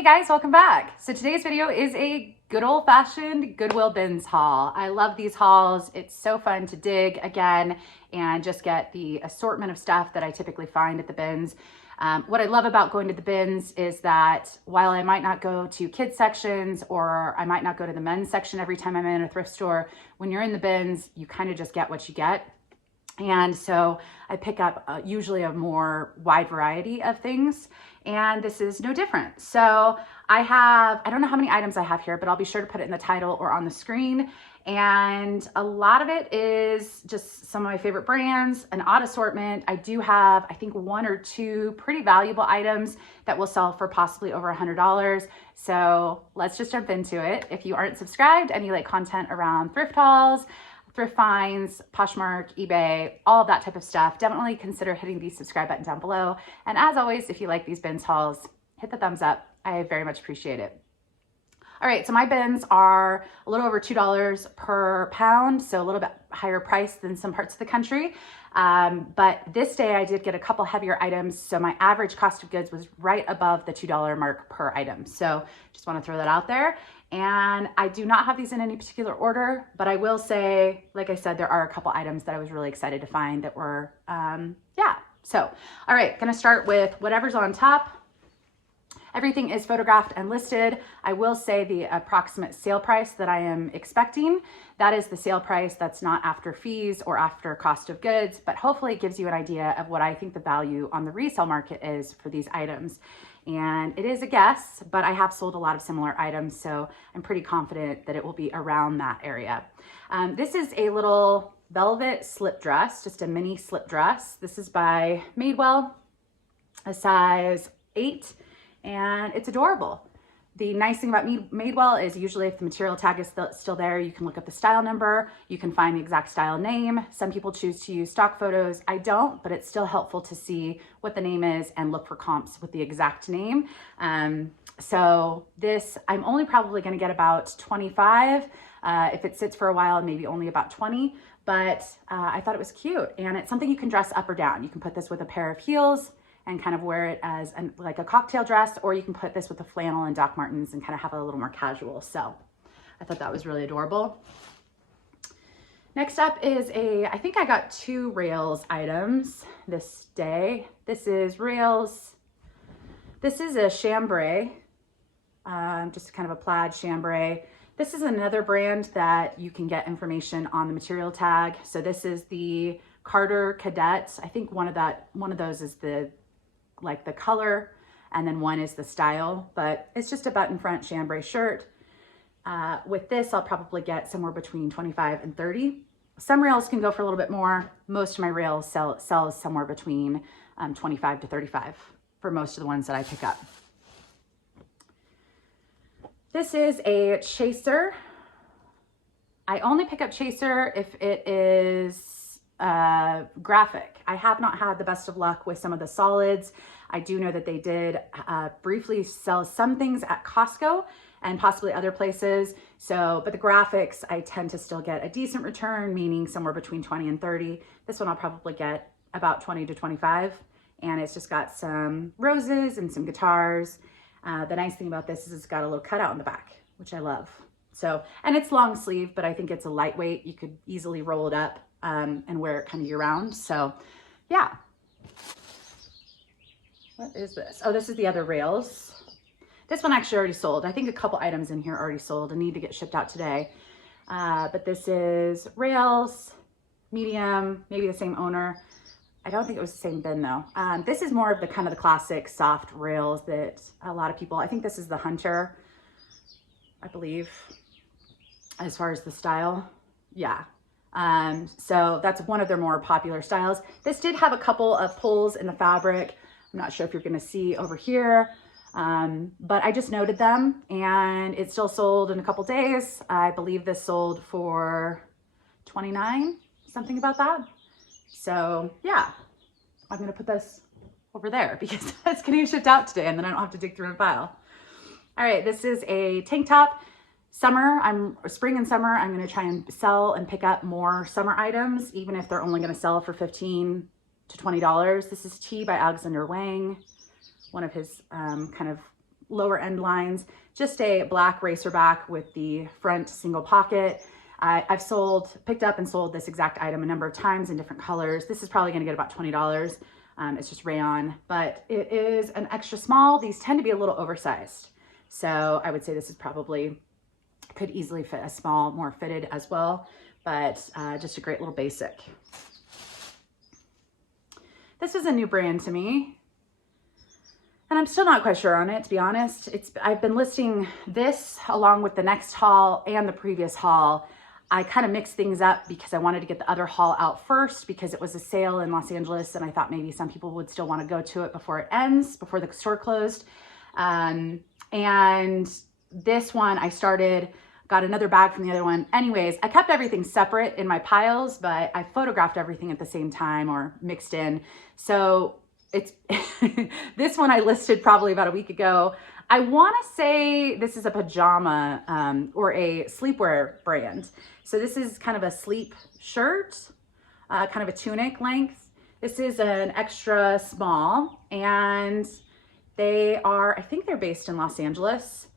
Hey guys, welcome back. So today's video is a good old-fashioned Goodwill bins haul. I love these hauls. It's so fun to dig again and just get the assortment of stuff that I typically find at the bins. What I love about going to the bins is that while I might not go to kids sections or I might not go to the men's section every time I'm in a thrift store, when you're in the bins, you kind of just get what you get. And so I pick up usually a more wide variety of things, and this is no different. So I don't know how many items I have here, but I'll be sure to put it in the title or on the screen. And a lot of it is just some of my favorite brands, an odd assortment. I do have, I think, one or two pretty valuable items that will sell for possibly over $100. So let's just jump into it. If you aren't subscribed and you like content around thrift hauls, thrift finds, Poshmark, eBay, all of that type of stuff, definitely consider hitting the subscribe button down below. And as always, if you like these bins hauls, hit the thumbs up. I very much appreciate it. All right, so my bins are a little over $2 per pound, so a little bit higher price than some parts of the country. But this day I did get a couple heavier items, so my average cost of goods was right above the $2 mark per item. So just want to throw that out there. And I do not have these in any particular order, but I will say, like I said, there are a couple items that I was really excited to find that were, yeah. So, all right, gonna start with whatever's on top. Everything is photographed and listed. I will say the approximate sale price that I am expecting, that is the sale price that's not after fees or after cost of goods, but hopefully it gives you an idea of what I think the value on the resale market is for these items. And it is a guess, but I have sold a lot of similar items, so I'm pretty confident that it will be around that area. This is a little velvet slip dress, just a mini slip dress. This is by Madewell, a size 8. And it's adorable. The nice thing about Madewell is usually if the material tag is still there, you can look up the style number, you can find the exact style name. Some people choose to use stock photos. I don't, but it's still helpful to see what the name is and look for comps with the exact name. So this, I'm only probably gonna get about 25. If it sits for a while, maybe only about 20, but I thought it was cute. And it's something you can dress up or down. You can put this with a pair of heels and kind of wear it as like a cocktail dress, or you can put this with a flannel and Doc Martens and kind of have it a little more casual. So I thought that was really adorable. Next up is I think I got 2 Rails items this day. This is Rails. This is a chambray, just kind of a plaid chambray. This is another brand that you can get information on the material tag. So this is the Carter Cadet. I think one of those is the color, and then one is the style, but it's just a button front chambray shirt. With this, I'll probably get somewhere between 25 and 30. Some rails can go for a little bit more. Most of my rails sell somewhere between 25 to 35 for most of the ones that I pick up. This is a chaser. I only pick up chaser if it is graphic. I have not had the best of luck with some of the solids. I do know that they did briefly sell some things at Costco and possibly other places. So, but the graphics, I tend to still get a decent return, meaning somewhere between 20 and 30. This one I'll probably get about 20 to 25. And it's just got some roses and some guitars. The nice thing about this is it's got a little cutout in the back, which I love. So, and it's long sleeve, but I think it's a lightweight. You could easily roll it up and wear it kind of year round. So yeah. What is this? Oh, this is the other Rails. This one actually already sold. I think a couple items in here already sold and need to get shipped out today. But this is Rails, medium, maybe the same owner. I don't think it was the same bin though. This is more of the kind of the classic soft Rails that a lot of people, I think this is the Hunter, I believe, as far as the style. Yeah. So that's one of their more popular styles. This did have a couple of pulls in the fabric. I'm not sure if you're going to see over here, but I just noted them and it still sold in a couple days. I believe this sold for 29, something about that. So yeah, I'm going to put this over there because it's getting shipped out today and then I don't have to dig through a file. All right, this is a tank top. Spring and summer, I'm going to try and sell and pick up more summer items, even if they're only going to sell for $15 to $20. This is Tea by Alexander Wang, one of his kind of lower end lines, just a black racerback with the front single pocket. I've picked up and sold this exact item a number of times in different colors. This is probably gonna get about $20. It's just rayon, but it is an extra small. These tend to be a little oversized. So I would say this is probably, could easily fit a small, more fitted as well, but just a great little basic. This is a new brand to me, and I'm still not quite sure on it, to be honest. I've been listing this along with the next haul and the previous haul. I kind of mixed things up because I wanted to get the other haul out first because it was a sale in Los Angeles, and I thought maybe some people would still want to go to it before it ends, before the store closed. And this one I got another bag from the other one. Anyways, I kept everything separate in my piles, but I photographed everything at the same time or mixed in. So it's this one I listed probably about a week ago. I want to say this is a pajama or a sleepwear brand. So this is kind of a sleep shirt, kind of a tunic length. This is an extra small, and I think they're based in Los Angeles.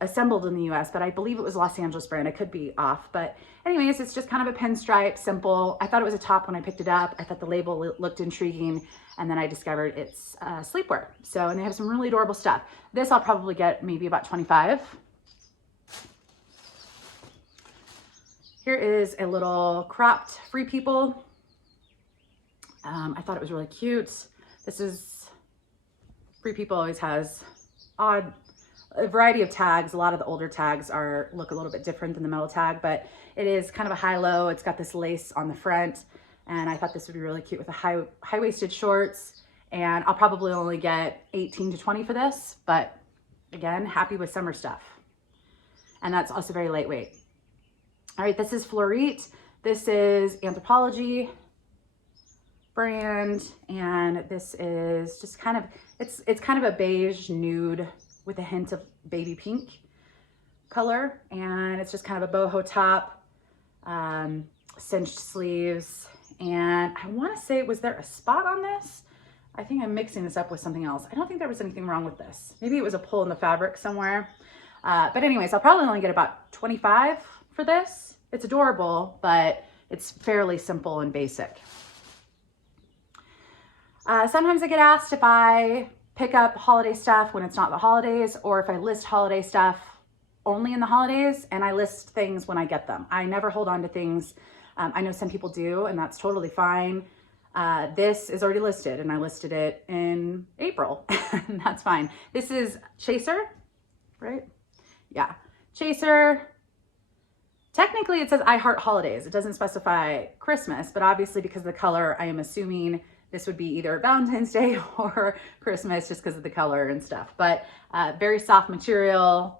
Assembled in the US, but I believe it was Los Angeles brand. I could be off, but anyways, it's just kind of a pinstripe, simple. I thought it was a top when I picked it up. I thought the label looked intriguing, and then I discovered it's sleepwear. So, and they have some really adorable stuff. This I'll probably get maybe about 25. Here is a little cropped Free People. I thought it was really cute. This is, Free People always has a variety of tags. A lot of the older tags look a little bit different than the metal tag, but it is kind of a high-low. It's got this lace on the front, and I thought this would be really cute with the high-waisted shorts, and I'll probably only get 18 to 20 for this, but again, happy with summer stuff. And that's also very lightweight. All right, this is Florite. This is Anthropologie brand, and this is just kind of, it's kind of a beige nude with a hint of baby pink color, and it's just kind of a boho top, cinched sleeves, and I want to say, was there a spot on this? I think I'm mixing this up with something else. I don't think there was anything wrong with this. Maybe it was a pull in the fabric somewhere, but anyways, I'll probably only get about 25 for this. It's adorable, but it's fairly simple and basic. Sometimes I get asked if I pick up holiday stuff when it's not the holidays, or if I list holiday stuff only in the holidays, and I list things when I get them. I never hold on to things. I know some people do, and that's totally fine. This is already listed, and I listed it in April, and that's fine. This is Chaser, right? Yeah, Chaser. Technically it says I Heart Holidays. It doesn't specify Christmas, but obviously because of the color, I am assuming this would be either Valentine's Day or Christmas just because of the color and stuff. But very soft material,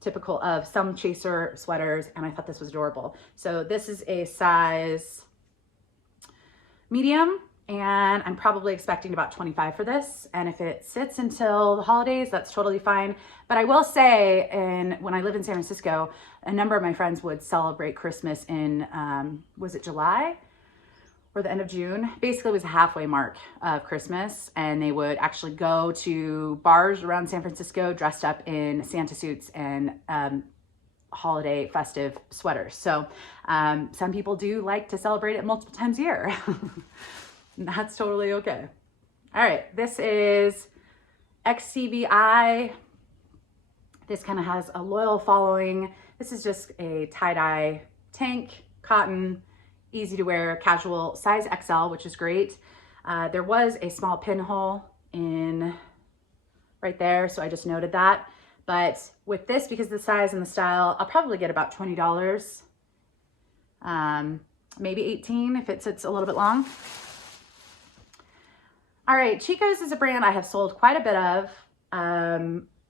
typical of some Chaser sweaters, and I thought this was adorable. So this is a size medium, and I'm probably expecting about 25 for this. And if it sits until the holidays, that's totally fine. But I will say, when I lived in San Francisco, a number of my friends would celebrate Christmas in, was it July? Or the end of June. Basically it was a halfway mark of Christmas, and they would actually go to bars around San Francisco dressed up in Santa suits and holiday festive sweaters. So some people do like to celebrate it multiple times a year. That's totally okay. All right, this is XCVI. This kind of has a loyal following. This is just a tie-dye tank, cotton, easy to wear, casual, size XL, which is great. There was a small pinhole in right there, so I just noted that. But with this, because of the size and the style, I'll probably get about $20. Maybe 18 if it sits a little bit long. All right, Chico's is a brand I have sold quite a bit of,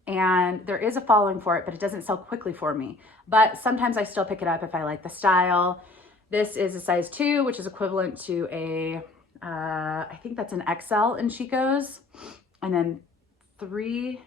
and there is a following for it, but it doesn't sell quickly for me. But sometimes I still pick it up if I like the style. This is a size 2, which is equivalent to a, I think that's an XL in Chico's. And then 3,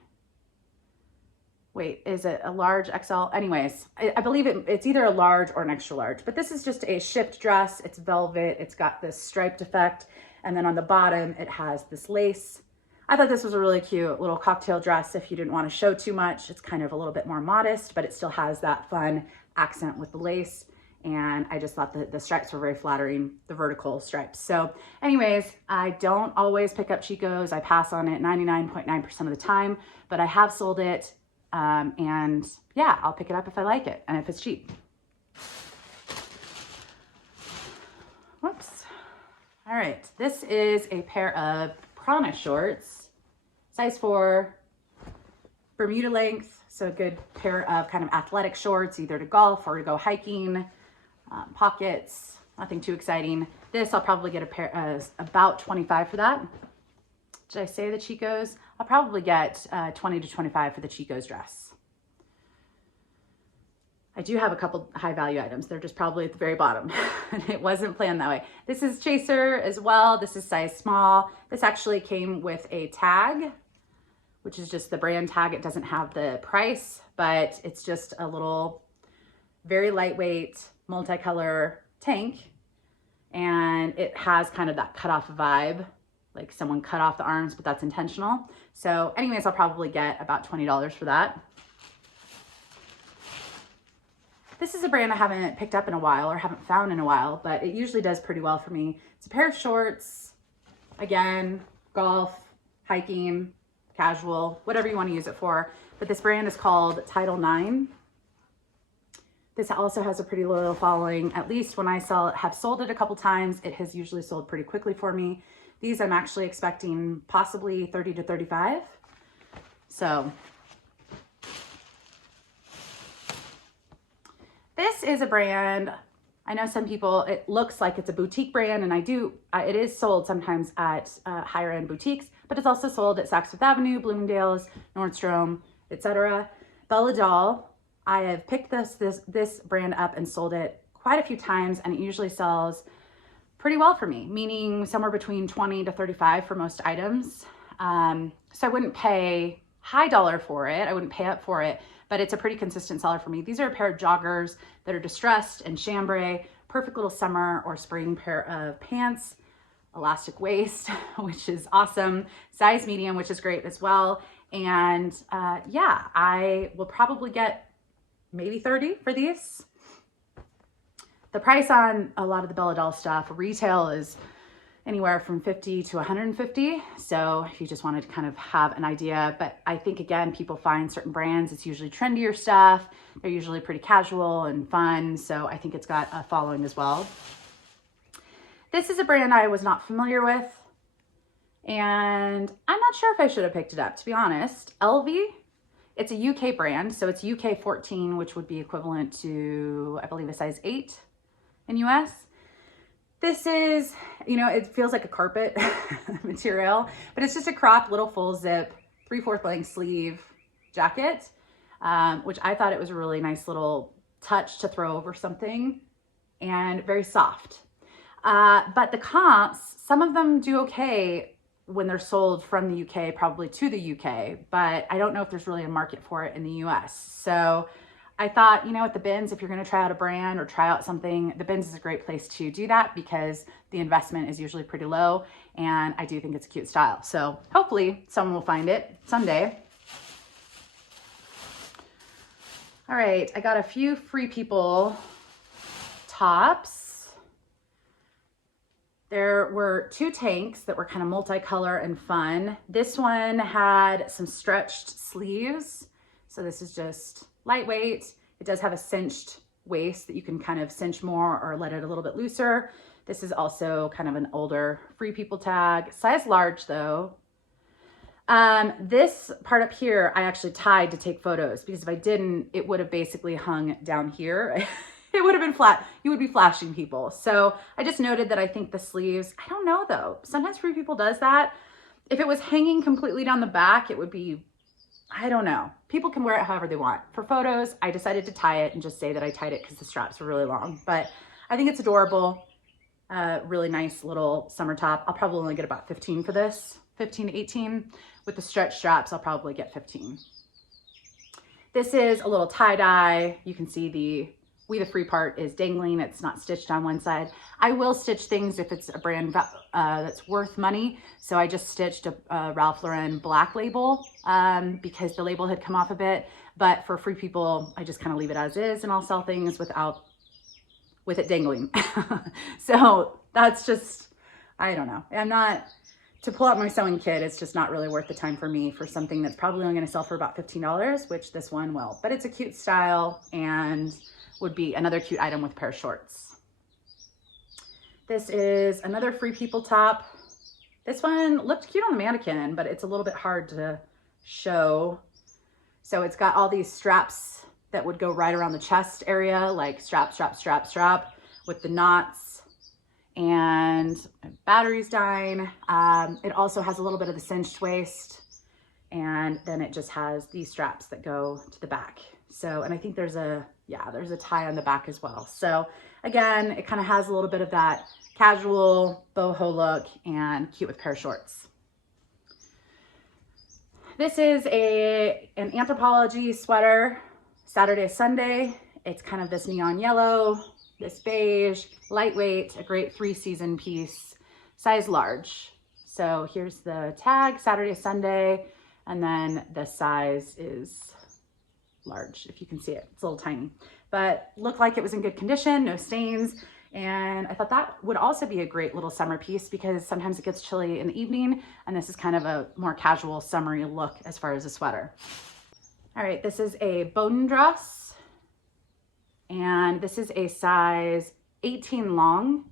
wait, is it a large XL? Anyways, I believe it's either a large or an extra large, but this is just a shift dress. It's velvet. It's got this striped effect. And then on the bottom, it has this lace I thought this was a really cute little cocktail dress if you didn't want to show too much. It's kind of a little bit more modest, but it still has that fun accent with the lace. And I just thought that the stripes were very flattering, the vertical stripes. So anyways, I don't always pick up Chico's. I pass on it 99.9% of the time, but I have sold it. And yeah, I'll pick it up if I like it and if it's cheap. Whoops. All right, this is a pair of Prana shorts, size 4, Bermuda length. So a good pair of kind of athletic shorts, either to golf or to go hiking. Pockets, nothing too exciting. This I'll probably get a pair about 25 for that. Did I say the Chico's? I'll probably get 20 to 25 for the Chico's dress. I do have a couple high value items. They're just probably at the very bottom. And it wasn't planned that way. This is Chaser as well. This is size small. This actually came with a tag, which is just the brand tag. It doesn't have the price, but it's just a little very lightweight multicolor tank, and it has kind of that cut off vibe, like someone cut off the arms, but that's intentional. So anyways, I'll probably get about $20 for that. This is a brand I haven't picked up in a while or haven't found in a while, but it usually does pretty well for me. It's a pair of shorts, again, golf, hiking, casual, whatever you want to use it for. But this brand is called Title 9. This also has a pretty loyal following. At least when I have sold it a couple times, it has usually sold pretty quickly for me. These I'm actually expecting possibly 30 to 35. So this is a brand, I know some people, it looks like it's a boutique brand, and it is sold sometimes at higher end boutiques, but it's also sold at Saks Fifth Avenue, Bloomingdale's, Nordstrom, etc. Blvd. I have picked this brand up and sold it quite a few times, and it usually sells pretty well for me, meaning somewhere between 20 to 35 for most items. So I wouldn't pay high dollar for it. I wouldn't pay up for it, but it's a pretty consistent seller for me. These are a pair of joggers that are distressed and chambray, perfect little summer or spring pair of pants, elastic waist, which is awesome, size medium, which is great as well. And yeah, I will probably get maybe 30 for these. The price on a lot of the Blvd stuff, retail is anywhere from 50 to 150. So if you just wanted to kind of have an idea, but I think again, people find certain brands, it's usually trendier stuff. They're usually pretty casual and fun. So I think it's got a following as well. This is a brand I was not familiar with, and I'm not sure if I should have picked it up, to be honest. Blvd. It's a UK brand, so it's UK 14, which would be equivalent to, I believe, a size 8 in US. This is, you know, it feels like a carpet material, but it's just a cropped little full zip, 3/4 length sleeve jacket, which I thought it was a really nice little touch to throw over something, and very soft. But the comps, some of them do okay when they're sold from the UK, probably to the UK, but I don't know if there's really a market for it in the US. So I thought, you know, at the bins, if you're going to try out a brand or try out something, the bins is a great place to do that because the investment is usually pretty low, and I do think it's a cute style. So hopefully someone will find it someday. All right, I got a few Free People tops. There were 2 tanks that were kind of multicolor and fun. This one had some stretched sleeves. So this is just lightweight. It does have a cinched waist that you can kind of cinch more or let it a little bit looser. This is also kind of an older Free People tag. Size large though. This part up here, I actually tied to take photos because if I didn't, it would have basically hung down here. It would have been flat. You would be flashing people. So I just noted that I think the sleeves, I don't know though. Sometimes Free People does that. If it was hanging completely down the back, it would be, I don't know. People can wear it however they want. For photos, I decided to tie it and just say that I tied it because the straps were really long. But I think it's adorable. Really nice little summer top. I'll probably only get about 15 for this, 15 to 18. With the stretch straps, I'll probably get 15. This is a little tie-dye. You can see the the free part is dangling. It's not stitched on one side. I will stitch things if it's a brand that's worth money. So I just stitched a Ralph Lauren black label because the label had come off a bit. But for Free People, I just kind of leave it as is, and I'll sell things with it dangling. So that's just, I don't know. To pull out my sewing kit, it's just not really worth the time for me for something that's probably only going to sell for about $15, which this one will. But it's a cute style and would be another cute item with a pair of shorts. This is another Free People top. This one looked cute on the mannequin, but it's a little bit hard to show. So it's got all these straps that would go right around the chest area, like strap, strap, strap, strap, with the knots, and battery's dying. It also has a little bit of the cinched waist, and then it just has these straps that go to the back. So, and I think there's a tie on the back as well. So again, it kind of has a little bit of that casual boho look and cute with a pair of shorts. This is an Anthropologie sweater, Saturday, Sunday. It's kind of this neon yellow, this beige, lightweight, a great 3-season piece, size large. So here's the tag, Saturday, Sunday, and then the size is large, if you can see it. It's a little tiny, but looked like it was in good condition, no stains. And I thought that would also be a great little summer piece because sometimes it gets chilly in the evening, and this is kind of a more casual summery look as far as a sweater. All right, this is a Bowden dress, and this is a size 18 long.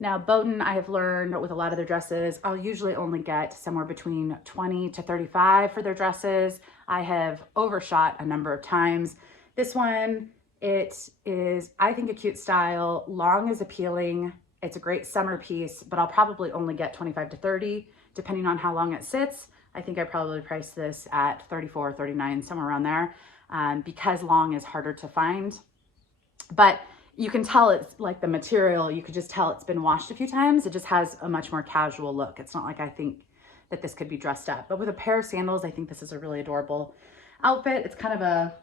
Now Bowden, I have learned with a lot of their dresses, I'll usually only get somewhere between 20 to 35 for their dresses. I have overshot a number of times. This one, it is, I think, a cute style. Long is appealing. It's a great summer piece, but I'll probably only get 25 to 30, depending on how long it sits. I think I probably priced this at 34, 39, somewhere around there, because long is harder to find. But you can tell it's like the material, you could just tell it's been washed a few times. It just has a much more casual look. It's not like I think that this could be dressed up. But with a pair of sandals, I think this is a really adorable outfit. It's kind of a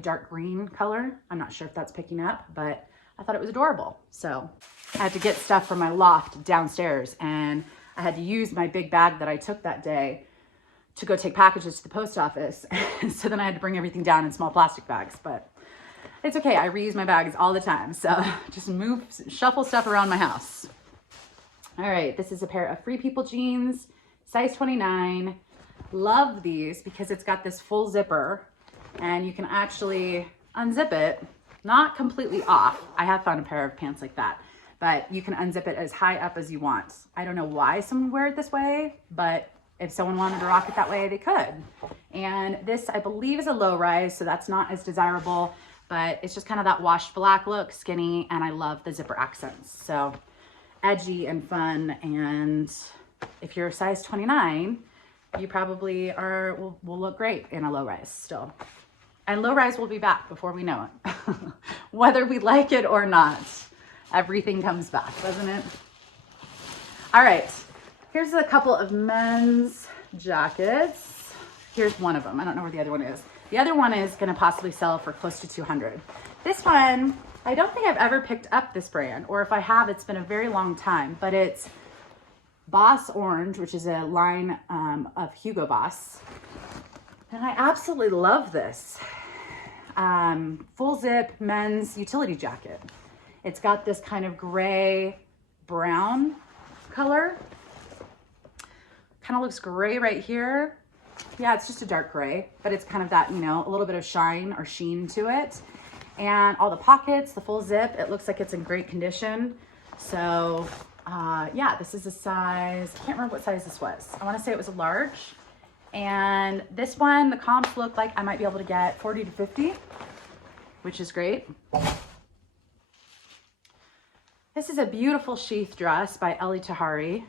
dark green color. I'm not sure if that's picking up, but I thought it was adorable. So I had to get stuff from my loft downstairs, and I had to use my big bag that I took that day to go take packages to the post office. So then I had to bring everything down in small plastic bags, but it's okay. I reuse my bags all the time. So just shuffle stuff around my house. All right, this is a pair of Free People jeans, size 29. Love these because it's got this full zipper, and you can actually unzip it, not completely off. I have found a pair of pants like that, but you can unzip it as high up as you want. I don't know why someone wear it this way, but if someone wanted to rock it that way, they could. And this, I believe, is a low rise, so that's not as desirable, but it's just kind of that washed black look, skinny, and I love the zipper accents. So edgy and fun, and if you're a size 29, you probably will look great in a low rise still. And low rise will be back before we know it. Whether we like it or not, everything comes back, doesn't it? All right, here's a couple of men's jackets. Here's one of them. I don't know where the other one is. The other one is gonna possibly sell for close to 200. This one, I don't think I've ever picked up this brand, or if I have, it's been a very long time, but it's Boss Orange, which is a line of Hugo Boss. And I absolutely love this. Full zip men's utility jacket. It's got this kind of gray brown color. Kind of looks gray right here. Yeah, it's just a dark gray, but it's kind of that, you know, a little bit of shine or sheen to it. And all the pockets, the full zip, it looks like it's in great condition. So yeah, this is a size, I can't remember what size this was. I want to say it was a large. And this one, the comps look like I might be able to get 40 to 50, which is great. This is a beautiful sheath dress by Ellie Tahari.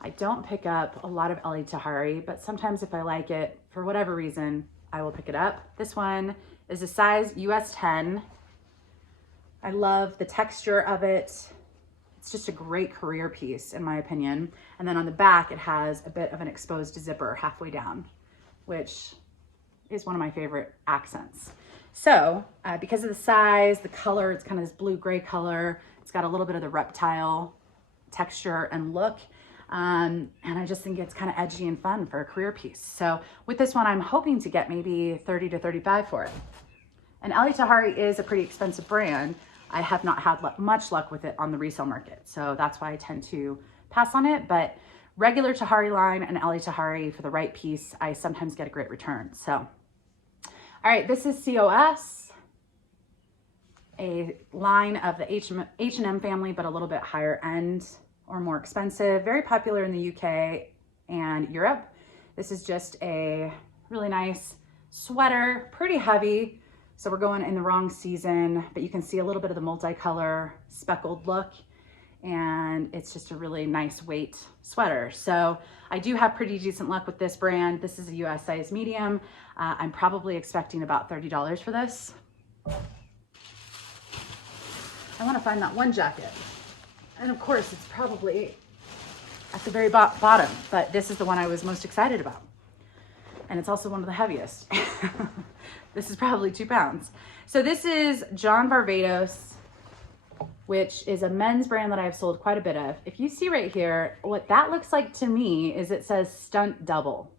I don't pick up a lot of Ellie Tahari, but sometimes if I like it, for whatever reason, I will pick it up. This one is a size US 10. I love the texture of it. It's just a great career piece, in my opinion. And then on the back, it has a bit of an exposed zipper halfway down, which is one of my favorite accents. So because of the size, the color, it's kind of this blue-gray color. It's got a little bit of the reptile texture and look. And I just think it's kind of edgy and fun for a career piece. So with this one, I'm hoping to get maybe 30 to 35 for it. And Eli Tahari is a pretty expensive brand. I have not had much luck with it on the resale market. So that's why I tend to pass on it. But regular Tahari line and Eli Tahari for the right piece, I sometimes get a great return. So, all right, this is COS, a line of the H&M family, but a little bit higher end or more expensive. Very popular in the UK and Europe. This is just a really nice sweater, pretty heavy. So we're going in the wrong season, but you can see a little bit of the multicolor speckled look, and it's just a really nice weight sweater. So I do have pretty decent luck with this brand. This is a US size medium. I'm probably expecting about $30 for this. I want to find that one jacket. And of course, it's probably at the very bottom, but this is the one I was most excited about. And it's also one of the heaviest. This is probably 2 pounds. So this is John Varvatos, which is a men's brand that I've sold quite a bit of. If you see right here, what that looks like to me is it says stunt double.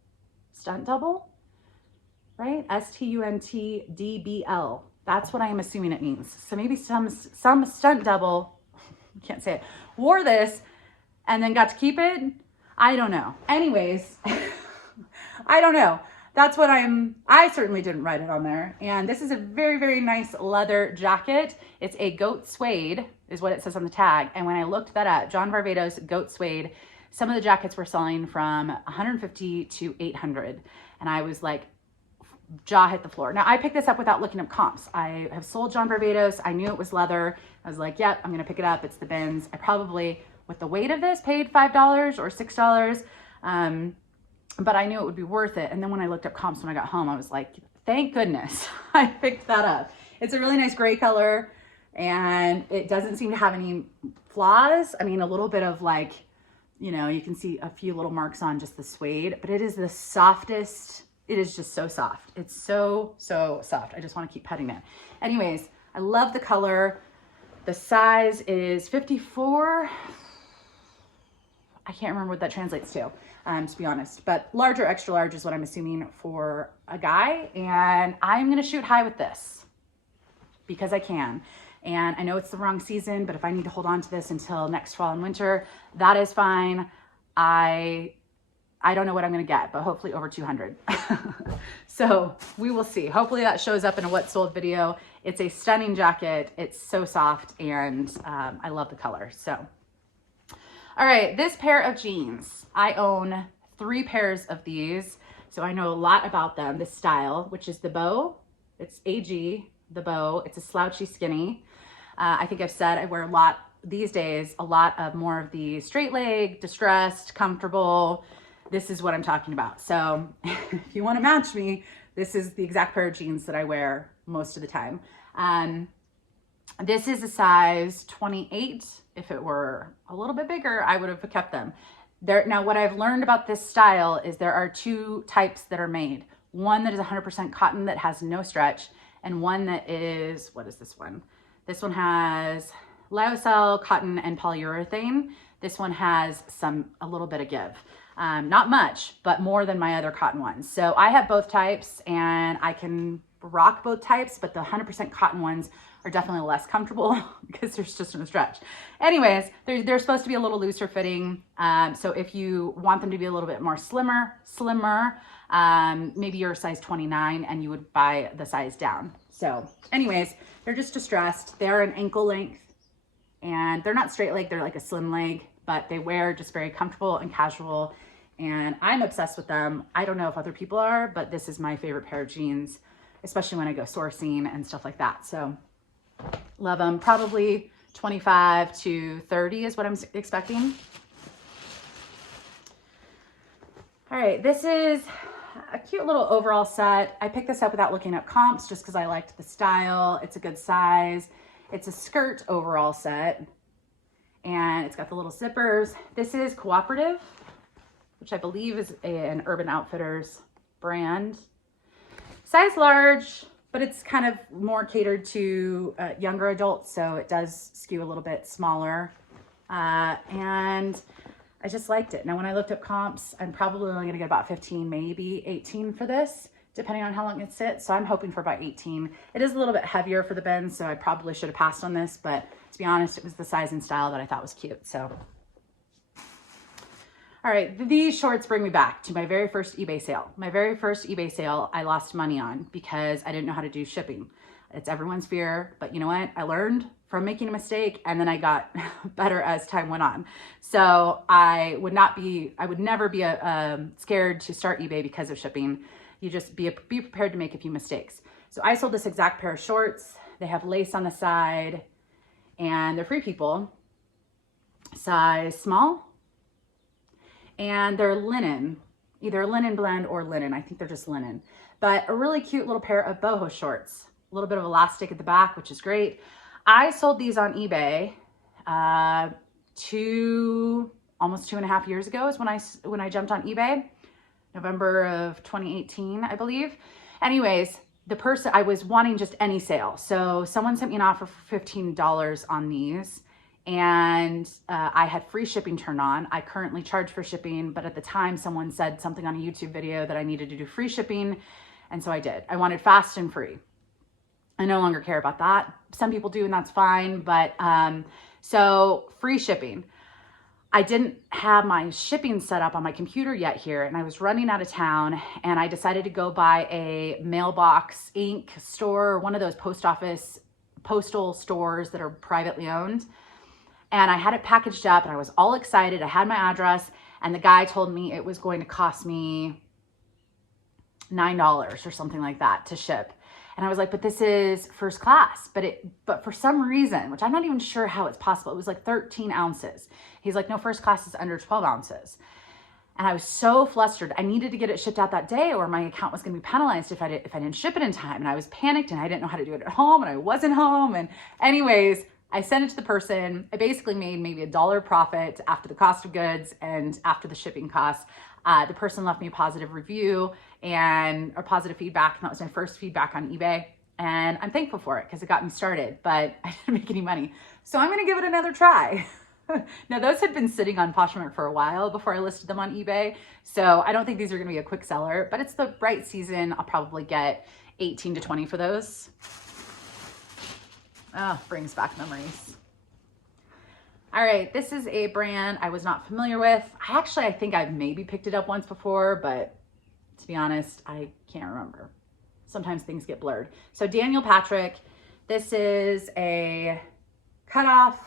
Stunt double, right? STUNTDBL. That's what I am assuming it means. So maybe some stunt double, can't say it, wore this and then got to keep it. I don't know. Anyways, I don't know. That's what I certainly didn't write it on there. And this is a very, very nice leather jacket. It's a goat suede is what it says on the tag. And when I looked that up, John Varvatos goat suede, some of the jackets were selling from $150 to $800. And I was like, jaw hit the floor. Now I picked this up without looking up comps. I have sold John Varvatos. I knew it was leather. I was like, yep, I'm going to pick it up. It's the bins. I probably, with the weight of this, paid $5 or $6. But I knew it would be worth it. And then when I looked up comps when I got home, I was like, thank goodness I picked that up. It's a really nice gray color and it doesn't seem to have any flaws. I mean, a little bit of like, you know, you can see a few little marks on just the suede, but it is the softest. It is just so soft. It's so, so soft. I just want to keep petting it. Anyways, I love the color. The size is 54. I can't remember what that translates to be honest, but large or extra large is what I'm assuming for a guy. And I'm going to shoot high with this because I can. And I know it's the wrong season, but if I need to hold on to this until next fall and winter, that is fine. I don't know what I'm going to get, but hopefully over 200. So we will see. Hopefully that shows up in a what sold video. It's a stunning jacket. It's so soft and I love the color. So all right, this pair of jeans, I own 3 pairs of these, so I know a lot about them. This style, which is the bow, it's AG, the bow, it's a slouchy skinny. I think I've said I wear a lot these days, a lot of more of the straight leg, distressed, comfortable. This is what I'm talking about. So if you want to match me, this is the exact pair of jeans that I wear most of the time. This is a size 28. If it were a little bit bigger, I would have kept them. Now, what I've learned about this style is there are 2 types that are made. One that is 100% cotton that has no stretch, and one that is, what is this one? This one has lyocell, cotton, and polyurethane. This one has a little bit of give. Not much, but more than my other cotton ones. So I have both types and I can rock both types, but the 100% cotton ones are definitely less comfortable because there's just no stretch. Anyways, they're supposed to be a little looser fitting. So if you want them to be a little bit more slimmer, maybe you're a size 29 and you would buy the size down. So anyways, they're just distressed. They're an ankle length and they're not straight leg, they're like a slim leg, but they wear just very comfortable and casual. And I'm obsessed with them. I don't know if other people are, but this is my favorite pair of jeans, especially when I go sourcing and stuff like that. So love them. Probably 25 to 30 is what I'm expecting. All right, this is a cute little overall set. I picked this up without looking up comps just because I liked the style. It's a good size. It's a skirt overall set and it's got the little zippers. This is Cooperative, which I believe is an Urban Outfitters brand. Size large, but it's kind of more catered to younger adults, so it does skew a little bit smaller. And I just liked it. Now, when I looked up comps, I'm probably only gonna get about 15, maybe 18 for this, depending on how long it sits. So I'm hoping for about 18. It is a little bit heavier for the bins, so I probably should have passed on this, but to be honest, it was the size and style that I thought was cute, so. All right, these shorts bring me back to my very first eBay sale. My very first eBay sale I lost money on because I didn't know how to do shipping. It's everyone's fear, but you know what? I learned from making a mistake, and then I got better as time went on. So I would never be scared to start eBay because of shipping. You just be prepared to make a few mistakes. So I sold this exact pair of shorts. They have lace on the side, and they're Free People, size small. And they're linen, either a linen blend or linen. I think they're just linen, but a really cute little pair of boho shorts, a little bit of elastic at the back, which is great. I sold these on eBay almost 2.5 years ago is when I jumped on eBay, November of 2018, I believe. Anyways, the person, I was wanting just any sale. So someone sent me an offer for $15 on these. And I had free shipping turned on. I currently charge for shipping, but at the time someone said something on a YouTube video that I needed to do free shipping. And so I did. I wanted fast and free. I no longer care about that. Some people do, and that's fine. But so free shipping. I didn't have my shipping set up on my computer yet here, and I was running out of town, and I decided to go buy a mailbox ink store, one of those postal stores that are privately owned. And I had it packaged up, and I was all excited. I had my address, and the guy told me it was going to cost me $9 or something like that to ship. And I was like, but this is first class. But for some reason, which I'm not even sure how it's possible, it was like 13 ounces. He's like, no, first class is under 12 ounces. And I was so flustered. I needed to get it shipped out that day, or my account was going to be penalized if I didn't ship it in time. And I was panicked, and I didn't know how to do it at home, and I wasn't home. And anyways, I sent it to the person. I basically made maybe $1 profit after the cost of goods and after the shipping costs. The person left me a positive review and a positive feedback. And that was my first feedback on eBay. And I'm thankful for it because it got me started, but I didn't make any money. So I'm going to give it another try. Now, those had been sitting on Poshmark for a while before I listed them on eBay. So I don't think these are going to be a quick seller, but it's the bright season. I'll probably get 18 to 20 for those. Oh, brings back memories. All right, this is a brand I was not familiar with. I think I've maybe picked it up once before, but to be honest, I can't remember. Sometimes things get blurred. So Daniel Patrick, this is a cutoff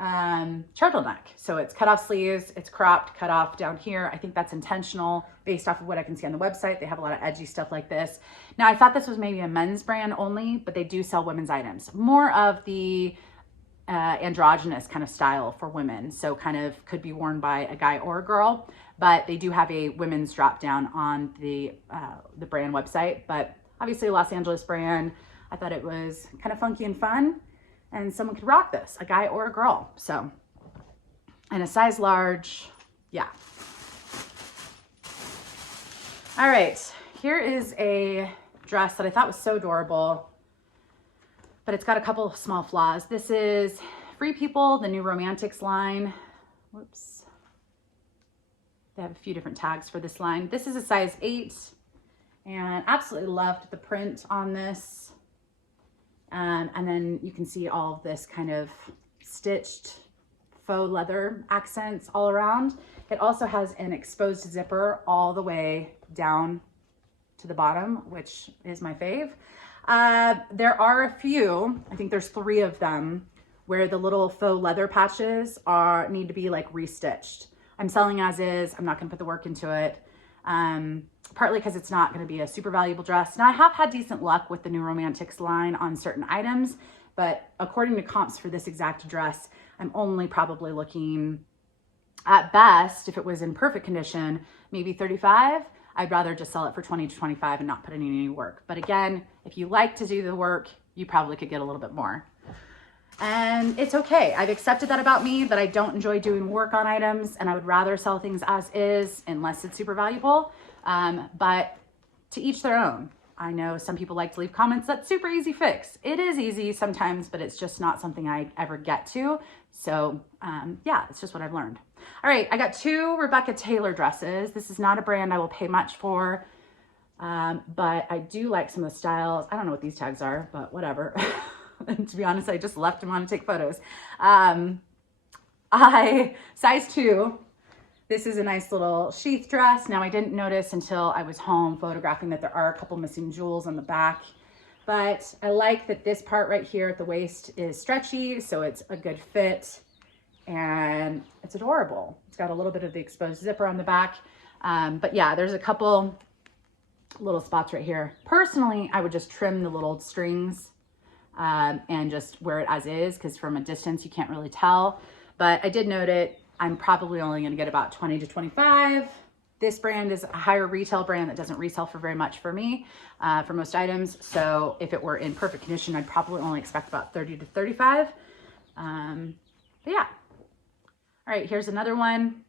turtleneck. So it's cut off sleeves, it's cropped, cut off down here. I think that's intentional based off of what I can see on the website. They have a lot of edgy stuff like this. Now, I thought this was maybe a men's brand only, but they do sell women's items. More of the androgynous kind of style for women. So kind of could be worn by a guy or a girl, but they do have a women's drop down on the brand website. But obviously a Los Angeles brand. I thought it was kind of funky and fun, and someone could rock this, a guy or a girl. So, and a size large, yeah. All right, here is a dress that I thought was so adorable, but it's got a couple of small flaws. This is Free People, the new Romantics line. Whoops. They have a few different tags for this line. This is a size 8, and absolutely loved the print on this. And then you can see all of this kind of stitched faux leather accents all around. It also has an exposed zipper all the way down to the bottom, which is my fave. There are a few, I think there's 3 of them, where the little faux leather patches need to be like restitched. I'm selling as is. I'm not gonna put the work into it. Partly because it's not going to be a super valuable dress. Now, I have had decent luck with the new Romantics line on certain items, but according to comps for this exact dress, I'm only probably looking at best, if it was in perfect condition, maybe 35. I'd rather just sell it for 20 to 25 and not put in any work. But again, if you like to do the work, you probably could get a little bit more. And it's okay. I've accepted that about me, that I don't enjoy doing work on items, and I would rather sell things as is unless it's super valuable. But to each their own. I know some people like to leave comments. That's super easy fix. It is easy sometimes, but it's just not something I ever get to. So yeah, it's just what I've learned. All right, I got 2 Rebecca Taylor dresses. This is not a brand I will pay much for, but I do like some of the styles. I don't know what these tags are, but whatever. And to be honest, I just left them on to take photos. Size 2. This is a nice little sheath dress. Now I didn't notice until I was home photographing that there are a couple missing jewels on the back, but I like that this part right here at the waist is stretchy, so it's a good fit and it's adorable. It's got a little bit of the exposed zipper on the back. But yeah, there's a couple little spots right here. Personally, I would just trim the little strings and just wear it as is, because from a distance you can't really tell. But I did note it. I'm probably only going to get about 20 to 25. This brand is a higher retail brand that doesn't resell for very much for me, for most items. So if it were in perfect condition, I'd probably only expect about 30 to 35. But yeah. All right, here's another one.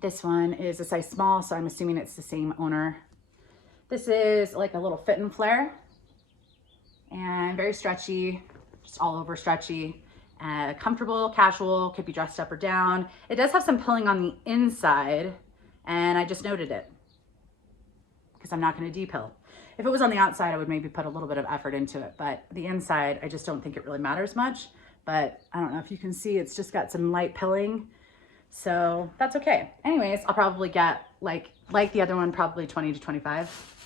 This one is a size small, so I'm assuming it's the same owner. This is like a little fit and flare and very stretchy, just all over stretchy. Comfortable, casual, could be dressed up or down. It does have some pilling on the inside, and I just noted it because I'm not going to depill. If it was on the outside, I would maybe put a little bit of effort into it, but the inside, I just don't think it really matters much. But I don't know if you can see, it's just got some light pilling, so that's okay. Anyways, I'll probably get, like the other one, probably 20 to 25.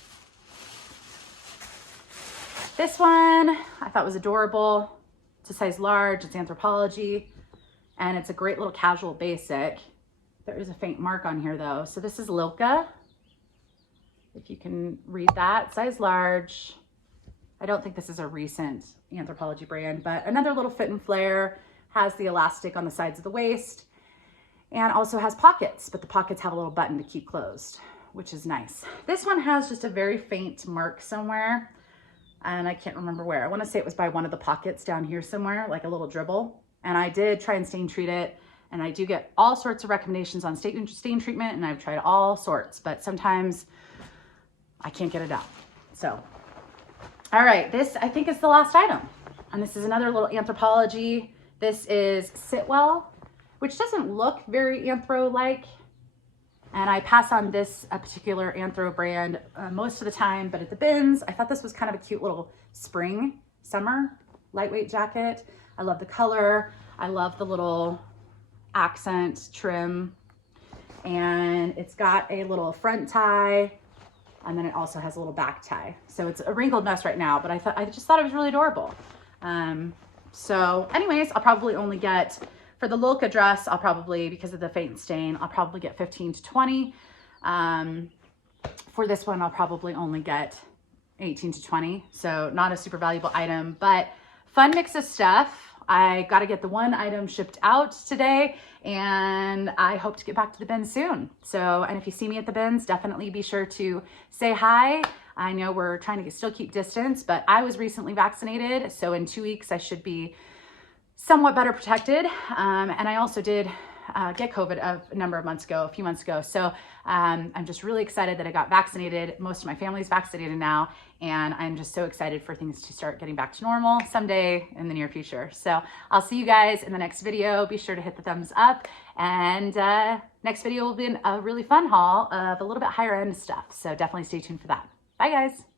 This one I thought was adorable. It's a size large, it's Anthropology, and it's a great little casual basic. There is a faint mark on here though. So this is Lilka, if you can read that, size large. I don't think this is a recent Anthropology brand, but another little fit and flare, has the elastic on the sides of the waist, and also has pockets, but the pockets have a little button to keep closed, which is nice. This one has just a very faint mark somewhere, and I can't remember where. I want to say it was by one of the pockets down here somewhere, like a little dribble. And I did try and stain treat it, and I do get all sorts of recommendations on stain treatment, and I've tried all sorts, but sometimes I can't get it out. So, all right, this I think is the last item. And this is another little Anthropology. This is Sitwell, which doesn't look very Anthro-like. And I pass on this particular Anthro brand most of the time, but at the bins, I thought this was kind of a cute little spring, summer, lightweight jacket. I love the color. I love the little accent trim. And it's got a little front tie, and then it also has a little back tie. So it's a wrinkled mess right now, but I just thought it was really adorable. So anyways, I'll probably only get, for the Lilka dress, I'll probably, because of the faint stain, I'll probably get 15 to 20. For this one, I'll probably only get 18 to 20. So not a super valuable item, but fun mix of stuff. I got to get the one item shipped out today, and I hope to get back to the bins soon. So, and if you see me at the bins, definitely be sure to say hi. I know we're trying to still keep distance, but I was recently vaccinated. So in 2 weeks, I should be somewhat better protected. And I also did get COVID a few months ago. So I'm just really excited that I got vaccinated. Most of my family's vaccinated now, and I'm just so excited for things to start getting back to normal someday in the near future. So I'll see you guys in the next video. Be sure to hit the thumbs up, and next video will be a really fun haul of a little bit higher end stuff. So definitely stay tuned for that. Bye guys.